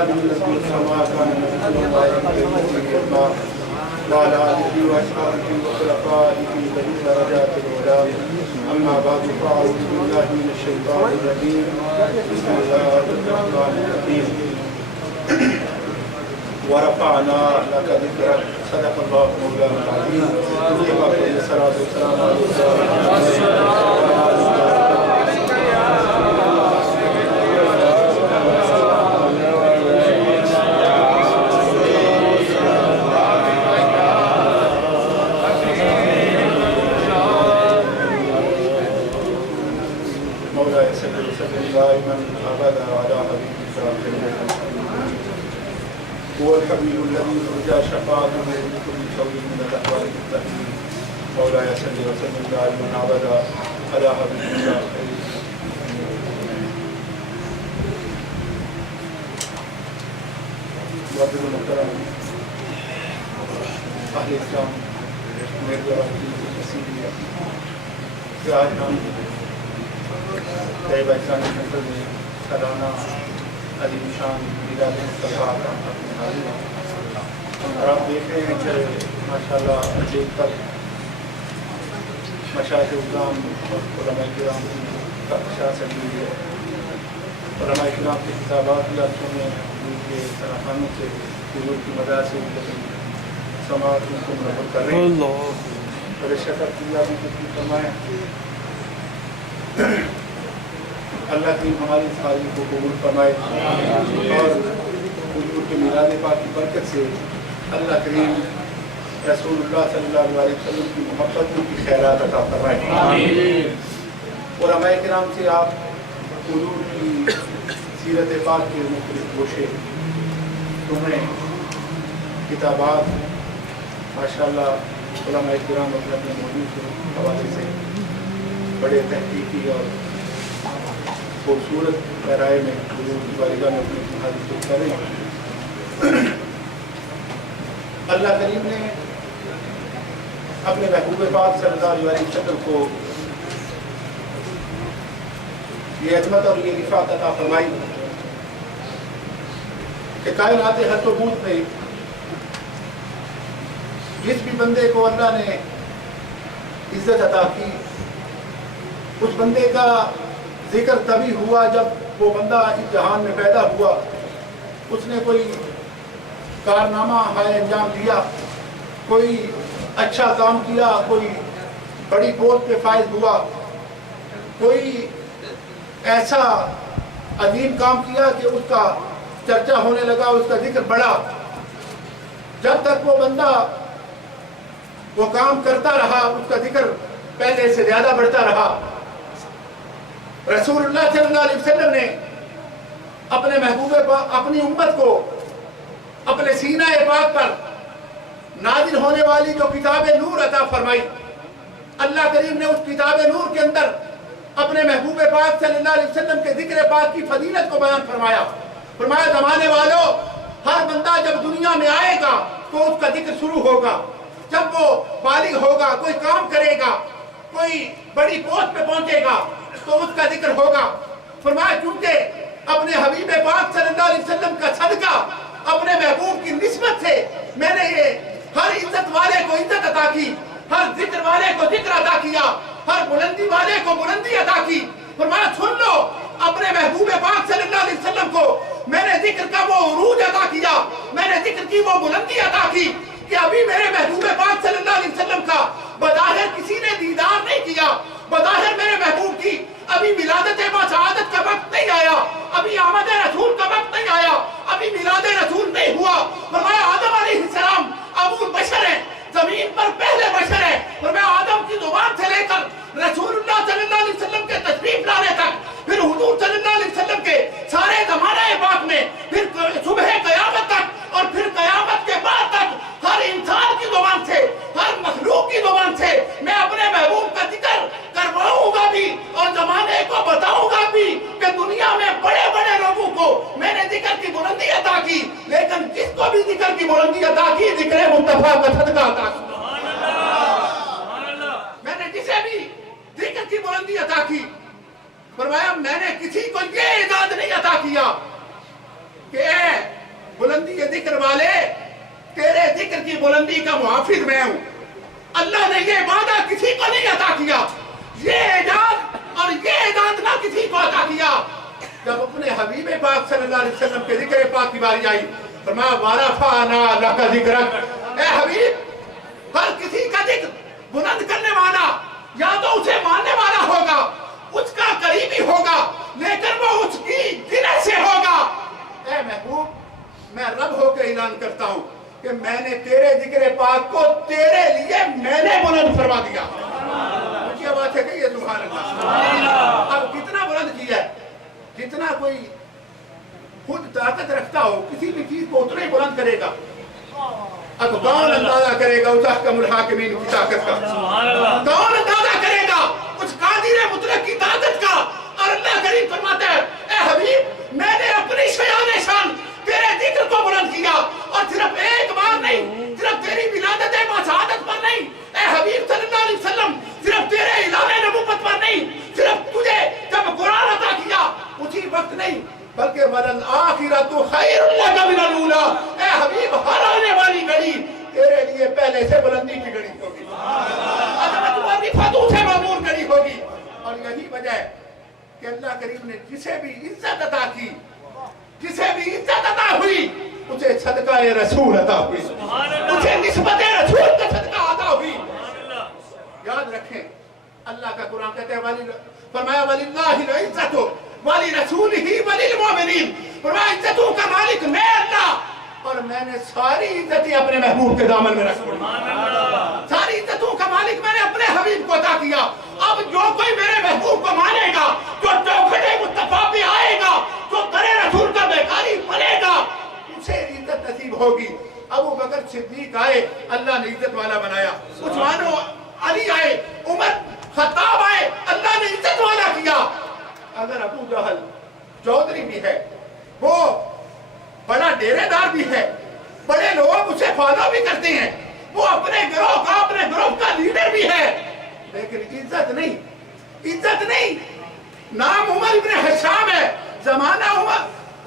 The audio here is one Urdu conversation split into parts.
الخادم الذي كما كان نبي الله الكريم وعلى آله وأصحابه وخلفائه ذوي الدرجات العلى أما بعد فأعوذ بالله من الشيطان الرجيم بسم الله الرحمن الرحيم ورفعنا لك ذكرك صدق الله مولانا العظيم وعليه الصلاة والسلام مولاي صل وسلم دائما أبدا على حبيبك هو الحبيب الذي ترجى شفاعته من كل شر من الأحوال المستحيل مولاي صل وسلم دائما أبدا على حبيبك معزز محترم اہل اسلام میرے دوست وسیلے کہ آج ہم طیبہ اسلامی سینٹر میں سالانہ عظیم شان میلاد مصطفیٰ کا اپنے حاضر ہیں اور آپ دیکھ رہے ہیں کہ ماشاءاللہ دیکھ کر مشائخ اکرام اور علماء کرام کا اشاعت ہوئی ہے علماء کرام کے کتابات بھی آپ سنیں ان کے سراخانوں سے حضور کی مدد سے سماعت ان کو مربوط کر رہے ہیں بڑے شکر کی آپ نے فرمائیں اللہ کریم ہماری ساری کو قبول فرمائے اور حضور کے میلاد پاک کی برکت سے اللہ کریم رسول اللہ صلی اللہ علیہ وسلم کی محبت کی خیرات عطا فرمائے علماء کرام سے آپ حضور کی سیرت پاک کے مختلف گوشے تمہیں کتابات ماشاءاللہ علماء کرام اپنے موجود کے حوالے سے بڑے تحقیقی اور خوبصورت پیرائے میں حضور کی بارگاہ میں اپنی حاضری پیش کر رہے ہیں اللہ کریم نے اپنے محبوب پاک صلی اللہ علیہ وسلم کو یہ عظمت اور یہ رفعت عطا فرمائی کہ کائنات حد و بود میں جس بھی بندے کو اللہ نے عزت عطا کی اس بندے کا ذکر تبھی ہوا جب وہ بندہ اس جہان میں پیدا ہوا اس نے کوئی کارنامہ ہائے انجام دیا کوئی اچھا کام کیا کوئی بڑی پوسٹ پہ فائز ہوا کوئی ایسا عظیم کام کیا کہ اس کا چرچا ہونے لگا اس کا ذکر بڑھا جب تک وہ بندہ وہ کام کرتا رہا اس کا ذکر پہلے سے زیادہ بڑھتا رہا رسول اللہ صلی اللہ علیہ وسلم نے اپنے محبوب اپنی امت کو اپنے سینہ پاک پر نازل ہونے والی جو کتاب نور عطا فرمائی اللہ کریم نے اس کتاب نور کے اندر اپنے محبوب پاک صلی اللہ علیہ وسلم کے ذکر پاک کی فضیلت کو بیان فرمایا زمانے والوں ہر بندہ جب دنیا میں آئے گا تو اس کا ذکر شروع ہوگا جب وہ بالغ ہوگا کوئی کام کرے گا کوئی بڑی پوسٹ پہ پہنچے گا تو اس کا ذکر ہوگا فرمایا چونکہ اپنے حبیب پاک صلی اللہ علیہ وسلم کا صدقہ اپنے محبوب کی نسبت سے میں نے یہ ہر عزت والے کو عزت عطا کی ہر ذکر والے کو ذکر عطا کیا ہر بلندی والے کو بلندی عطا کی فرمایا سن لو اپنے محبوب پاک صلی اللہ علیہ وسلم کو میں نے ذکر کا وہ عروج عطا کیا میں نے ذکر کی وہ بلندی عطا کی کہ ابھی میرے محبوب پاک صلی اللہ علیہ وسلم کا بظاہر کسی نے دیدار نہیں کیا بظاہر میرے محبوب کی ابھی ولادت سعادت کا وقت نہیں آیا ابھی آمد رسول کا وقت نہیں آیا ابھی میلاد رسول نہیں ہوا فرمایا آدم علیہ السلام ابو البشر ہے زمین پر پہلے بشر ہے فرمایا آدم کی زبان سے لے کر رسول اللہ صلی اللہ علیہ وسلم کے تشریف لانے تک پھر حضور صلی اللہ علیہ وسلم کے سارے زمانہ پاک میں پھر صبح قیامت تک اور پھر قیامت کے بعد تک ہر انسان کی زبان سے ہر مخلوق کی زبان سے میں اپنے محبوب کا ذکر کرواؤں گا بھی اور زمانے کو بتاؤں گا بھی کہ دنیا میں بڑے بڑے لوگوں کو میں نے ذکر کی بلندی عطا کی لیکن جس کو بھی ذکر کی بلندی عطا کی ذکر مصطفیٰ کا صدقہ عطا کی میں نے جسے بھی ذکر کی بلندی عطا کی فرمایا میں نے کسی کو یہ اعزاز نہیں عطا کیا کہ اے بلندی ذکر والے، تیرے ذکر کی بلندی کا محافظ میں ہوں۔ اللہ نے یہ وعدہ کسی کو نہیں عطا کیا، یہ اعجاز اور یہ اعزاز نہ کسی کو عطا کیا۔ جب اپنے حبیب پاک صلی اللہ علیہ وسلم کے ذکر پاک کی باری آئی، فرمایا وَرَفَعْنَا لَكَ ذِكْرَكَ، اے حبیب ہر کسی کا ذکر بلند کرنے والا یا تو اسے ماننے والا ہوگا، اس کا قریبی ہوگا، لیکن وہ اس کی دل سے ہوگا۔ اے محبوب، میں رب ہو کے اعلان کرتا ہوں کہ میں نے تیرے ذکر پاک کو تیرے لیے میں نے بلند فرما دیا۔ اونچی آواز سے کہیے سبحان اللہ۔ اب کتنا بلند کیا ہے؟ جتنا کوئی خود طاقت رکھتا ہو کسی بھی چیز کو اتنا ہی بلند کرے گا۔ اب کون اندازہ کرے گا اس احکم الحاکمین کی طاقت کا؟ کون اندازہ کرے گا اس قادر مطلق کی طاقت کا؟ اور اللہ کریم فرماتا ہے اے حبیب میں نے اپنی شیان شان تیرے ذکر کو بلند کیا، اور صرف ایک بار نہیں، صرف تیری ولادت مساعدت پر نہیں اے حبیب صلی اللہ علیہ وسلم، صرف تیرے اعلان نبوت پر نہیں، صرف تجھے جب قرآن عطا کیا اسی وقت نہیں، بلکہ وَلَلْآخِرَةُ خَيْرٌ لَكَ مِنَ الْأُولَىٰ، اے حبیب ہر آنے والی گھڑی تیرے لیے پہلے سے بلندی کی گھڑی ہوگی، عظمت و رفعت سے معمور گھڑی ہوگی۔ اور یہی وجہ ہے کہ اللہ کریم نے جسے بھی عزت عطا کی، جسے بھی عزت عطا ہوئی، اسے صدقہ رسول عطا ہوئی، اسے نسبت رسول کا صدقہ عطا ہوئی۔ یاد رکھیں اللہ کا قرآن کہتے ہیں فرمایا وَلِلَّهِ الْعِزَّةُ وَلِرَسُولِهِ وَلِلْمُؤْمِنِينَ، فرمایا عزتوں کا مالک میں اللہ، اور میں نے ساری عزتیں اپنے محبوب کے دامن میں رکھ دی۔ ساری عزتوں کا مالک میں نے اپنے حبیب کو عطا کیا۔ اب جو کوئی میرے محبوب کو مانے گا، جو چوکھٹے مصطفیٰ پہ آئے گا، جو درے رسول کا بیکاری بنے گا، اسے عزت نصیب ہوگی۔ ابو بکر صدیق آئے، اللہ نے عزت والا بنایا۔ عثمان و علی آئے، عمر خطاب آئے، اللہ نے عزت والا کیا۔ اگر ابو جہل چودھری بھی ہے، وہ بڑا ڈیرے دار بھی ہے، بڑے لوگ اسے فالو بھی کرتے ہیں، وہ اپنے گروہ کا لیڈر بھی ہے، لیکن عزت نہیں، عزت نہیں۔ نام عمر ابن حشام ہے، زمانہ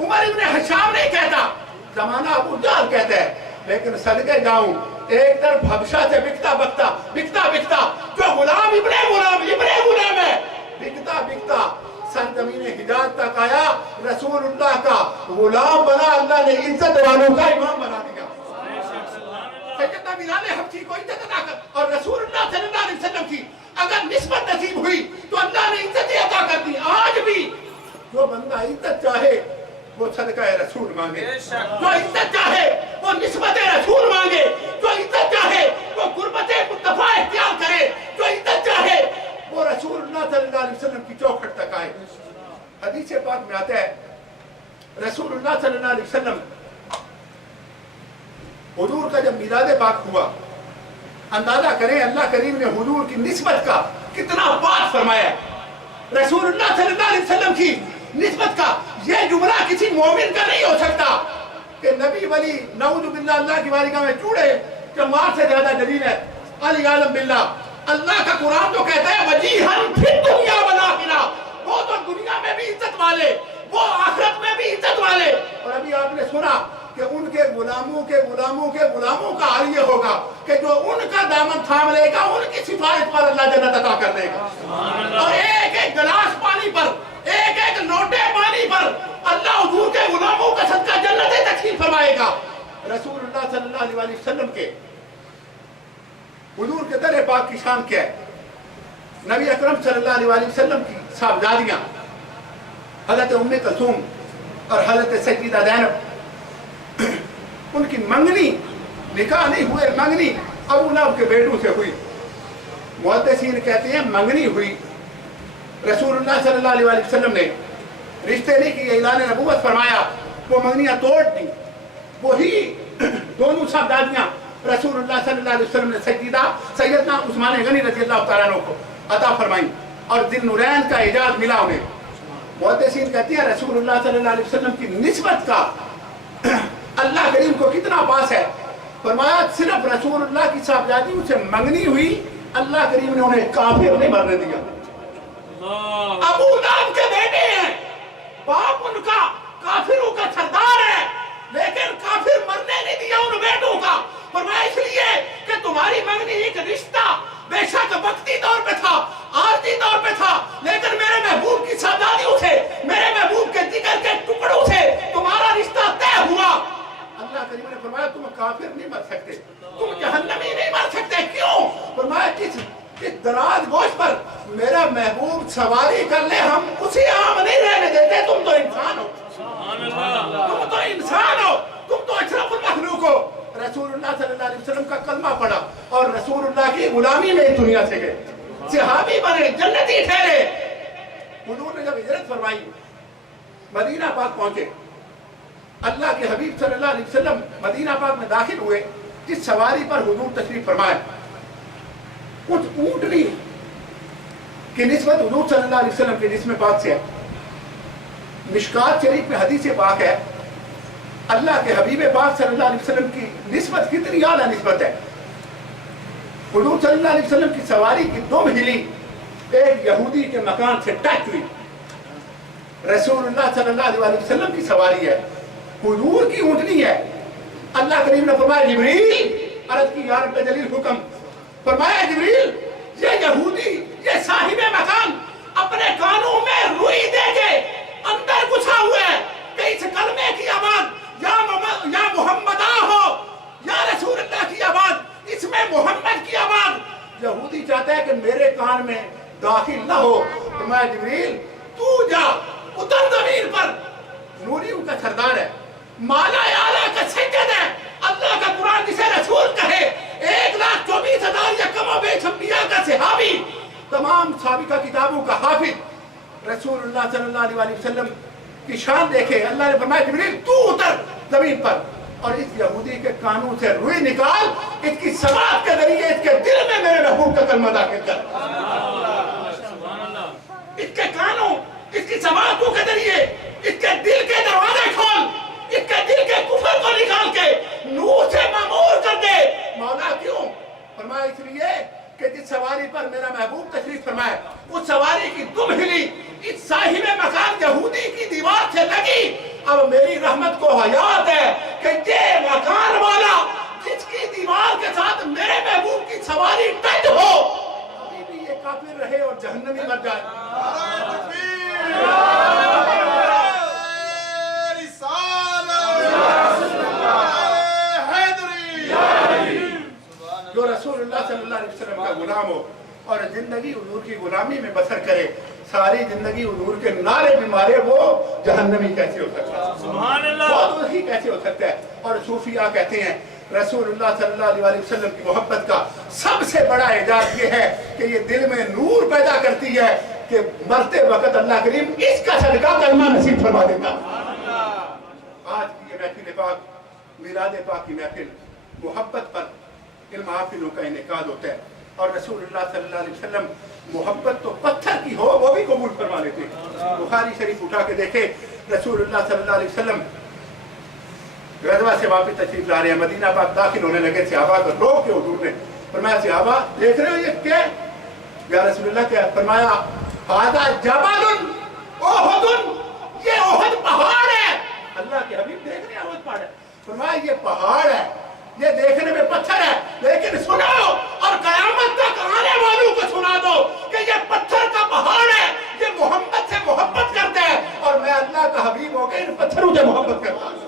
عمر ابن حشام نہیں کہتا، زمانہ ابو جہل کہتا ہے۔ لیکن صدقے جاؤں، ایک طرف حبشہ سے بکتا بکتا جو غلام ابن غلام ہے، بکتا سرزمین حجاز تک آیا، رسول اللہ کا غلام بنا، اللہ نے عزت والوں کا امام بنا دیا۔ سیدنا بلال حبشی کو عزت عطا کر، اور رسول اللہ صلی اللہ علیہ وسلم کی اگر نسبت نصیب ہوئی تو اللہ نے عزت عطا کر دی۔ آج بھی جو بندہ عزت چاہے وہ صدقہ رسول مانگے، جو عزت چاہے وہ نسبت رسول مانگے، جو عزت چاہے وہ قربت مصطفیٰ اختیار کرے، جو عزت چاہے وہ رسول اللہ صلی اللہ علیہ وسلم کی چوکھٹ تک آئے۔ حدیث پاک میں آتا ہے رسول اللہ صلی اللہ علیہ وسلم حضور کا جب میلاد پاک ہوا، اندازہ کریں اللہ کریم نے حضور کی نسبت کا کتنا بات فرمایا ہے۔ رسول اللہ صلی اللہ علیہ وسلم کی نسبت کا یہ جملہ کسی مومن کا نہیں ہو سکتا کہ نبی ولی نعوذ باللہ اللہ کی بارگاہ میں چوڑے جماعت سے زیادہ دلیل ہے۔ علی عالم باللہ، اللہ کا قرآن تو کہتا ہے وجیہن فی الدنیا والآخرہ، وہ تو دنیا میں بھی عزت والے، وہ آخرت میں بھی عزت والے۔ اور ابھی آپ نے سنا کہ ان کے غلاموں کا حال یہ ہوگا کہ جو ان کا دامن تھام لے گا ان کی سفارش پر اللہ جنت عطا کر دے گا۔ اور ایک ایک گلاس پانی پر، ایک ایک لوٹے پانی پر اللہ حضور کے غلاموں کا صدقہ جنت تقسیم فرمائے گا۔ رسول اللہ صلی اللہ علیہ وسلم کے حضور کے در پاک کی شان کیا ہے؟ نبی اکرم صلی اللہ علیہ وسلم کی صاحبزادیاں حضرت ام کلثوم اور حضرت سیدہ زینب، ان کی منگنی، نکاح نہیں ہوئے، منگنی ابو لہب کے بیٹوں سے ہوئی۔ محدثین کہتے ہیں منگنی ہوئی، رسول اللہ صلی اللہ علیہ وسلم نے رشتے نہیں کی، اعلان نبوت فرمایا، وہ منگنیاں توڑ دی۔ وہی دونوں صاحبزادیاں رسول اللہ صلی اللہ علیہ وسلم نے سیدنا عثمان غنی رضی اللہ تعالیٰ عنہ کو عطا فرمائی، اور ذی النورین کا اعجاز ملا انہیں۔ محدثین کہتی ہیں رسول اللہ صلی اللہ علیہ وسلم کی نسبت کا اللہ کریم کو کتنا پاس ہے۔ فرمایا صرف رسول اللہ کی صاحبزادی ان سے منگنی ہوئی، اللہ کریم نے انہیں کافر نہیں مرنے دیا۔ ابو لہب کے بیٹے ہیں، باپ ان کا کافروں کا سردار ہے، لیکن باطنی ایک رشتہ بے شک وقتی طور پہ تھا، عارضی طور پہ تھا، لیکن میرے محبوب کی شہزادیوں سے، میرے محبوب کے جگر کے ٹکڑوں سے تمہارا رشتہ طے ہوا۔ اللہ کریم نے فرمایا تم کافر نہیں مر سکتے، تم جہنمی نہیں مر سکتے۔ کیوں؟ فرمایا جس دراز گوشت پر میرا محبوب سواری کر لے ہم اسی عام نہیں رہنے دیتے۔ تم تو انسان ہو، تم تو انسان ہو، تم تو اشرف المخلوق ہو۔ رسول اللہ صلی اللہ علیہ وسلم کا کلمہ پڑھا اور رسول اللہ کی غلامی میں دنیا سے گئے، صحابی بنے، جنتی ٹھہرے۔ حضور نے جب ہجرت فرمائی، مدینہ پاک پہنچے، اللہ کے حبیب صلی اللہ علیہ وسلم مدینہ پاک میں داخل ہوئے، جس سواری پر حضور تشریف فرمائے کچھ اونٹنی کی نسبت حضور صلی اللہ علیہ وسلم کے جسم پاک سے ہے۔ مشکات شریف میں حدیث پاک ہے، اللہ کے حبیب پاک صلی اللہ علیہ وسلم کی نسبت کتنی اعلیٰ نسبت ہے۔ حضور صلی اللہ علیہ وسلم کی سواری کی دم ہلی، ایک یہودی کے مکان سے ٹچ ہوئی۔ رسول اللہ صلی اللہ علیہ وسلم کی سواری ہے، حضور کی اونٹنی ہے۔ اللہ کریم نے فرمایا جبریل، عرض کی یا رب جلیل حکم، فرمایا جبریل یہ یہودی، یہ صاحب مکان اپنے کانوں میں روئی دے کے اندر گھسا ہوا ہے کہ اس کلمے کی آواز یا محمدہ ہو یا رسول اللہ کی آواز، اس میں محمد کی آواز یہودی چاہتا ہے کہ میرے کان میں داخل نہ ہو۔ فرمایا جبریل تو جا، اتر زمین پر، نوریوں کا سردار ہے، مالا اعلیٰ کا سید ہے، اللہ کا قرآن جسے رسول کہے، 1,24,000 یا کم و بیش انبیاء کا صحابی، تمام سابقہ کتابوں کا حافظ، رسول اللہ صلی اللہ علیہ وسلم کی شان دیکھے۔ اللہ نے فرمایا جبریل تو اتر زمین پر اور اس یہودی کے کانوں سے روئی نکال، اس کی سماعت کے ذریعے اس کے دل میں میرے محبوب کا کلمہ داخل کر۔ اس کے کانوں، اس کی سماعتوں کے ذریعے اس کے دل کے دروازے کھول، اس کے دل کے کفر کو نکال کے نور سے معمور کر دے۔ مولا کیوں؟ فرمایا اس لیے کہ جس سواری پر میرا محبوب تشریف فرمائے اس سواری کی دم ہلی، اس صاحب مکان یہودی کی دیوار سے لگی۔ اب میری رحمت کو حیات ہے کہ یہ مکان والا جس کی دیوار کے ساتھ میرے محبوب کی سواری ٹچ ہو، ابھی بھی یہ کافر رہے اور جہنمی مر جائے۔ جو رسول اللہ صلی اللہ علیہ وسلم کا غلام ہو اور زندگی حضور کی غلامی میں بسر کرے، ساری زندگی حضور کے نعرے بھی مارے، وہ جہنمی کیسے ہو سکتا ہے؟ سبحان اللہ، وہ دوزخی کیسے ہو سکتا ہے؟ اور صوفیاء کہتے ہیں رسول اللہ صلی اللہ علیہ وسلم کی محبت کا سب سے بڑا اعجاز یہ ہے کہ یہ دل میں نور پیدا کرتی ہے کہ مرتے وقت اللہ کریم اس کا صدقہ کلمہ نصیب فرما دیتا۔ آج کی یہ محفل پاک، میلاد پاک کی محفل، محبت پر ان محافلوں کا انعقاد ہوتا ہے، اور رسول اللہ صلی اللہ علیہ وسلم محبت تو پتھر کی ہو وہ بھی قبول فرما لیتے ہیں۔ بخاری شریف اٹھا کے دیکھے، رسول اللہ صلی اللہ علیہ وسلم غزوہ سے واپس تشریف لا رہے ہیں، مدینہ پاک داخل ہونے لگے، صحابہ کو روک کے حضور نے فرمایا صحابہ دیکھ رہے ہو یہ کیا؟ یا رسول اللہ کیا؟ فرمایا ھذا جبل احد، یہ احد پہاڑ ہے۔ اللہ کے حبیب دیکھ رہے ہیں احد پہاڑ ہے، فرمایا یہ پہاڑ ہے، یہ دیکھنے میں پتھر ہے، لیکن سنو اور قیامت تک آنے والوں کو سنا دو کہ یہ پتھر کا پہاڑ ہے، یہ محمد سے محبت کرتا ہے اور میں اللہ کا حبیب ہو کے ان پتھروں سے محبت کرتا ہوں۔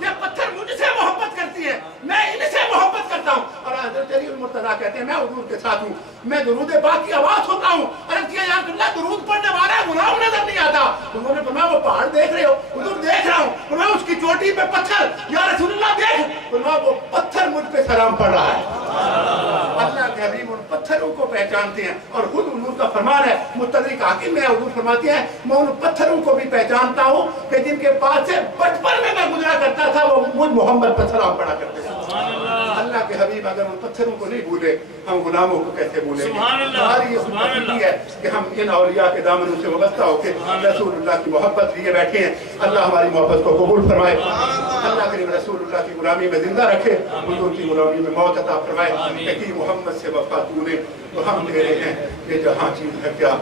یہ پتھر مجھ سے محبت کرتی ہے، میں ان سے محبت کرتا ہوں۔ اور حضرت علی المرتضیٰ کہتے ہیں میں حضور کے ساتھ ہوں، میں درود پاک کی آواز سنتا ہوں، عرض کیا یا رسول اللہ درود پڑھنے والا غلام نظر نہیں آتا۔ حضور نے فرمایا وہ پہاڑ دیکھ رہے ہو؟ حضور دیکھ رہا ہوں۔ فرمایا اس کی چوٹی پہ پتھر، یا رسول اللہ دیکھ، فرمایا وہ پتھر مجھ پہ سلام پڑھ رہا ہے۔ اللہ کے حبیب ان پتھروں کو پہچانتے ہیں، اور خود حضور کا فرمان ہے، مستدرک حاکم میں حضور فرماتے ہیں میں ان پتھروں کو بھی پہچانتا ہوں کہ جن کے پاس سے بچپن میں گزرا کرتا تھا، وہ مجھ محمد پر سلام پڑھا کرتے تھے۔ اللہ کے حبیب اگر ان پتھروں کو نہیں بھولے، ہم غلاموں کو کیسے بھولیں گے؟ ہماری یہ خوشی ہے کہ ہم ان اولیاء کے دامنوں سے وابستہ ہو کے رسول اللہ کی محبت لیے بیٹھے ہیں۔ اللہ ہماری محبت کو قبول فرمائے، اللہ کریم رسول اللہ کی غلامی میں زندہ رکھے، حضور کی غلامی میں موت عطا فرمائے کہ محمد سے وفا تو نے تو ہم تیرے ہیں، یہ جہاں چیز ہے کیا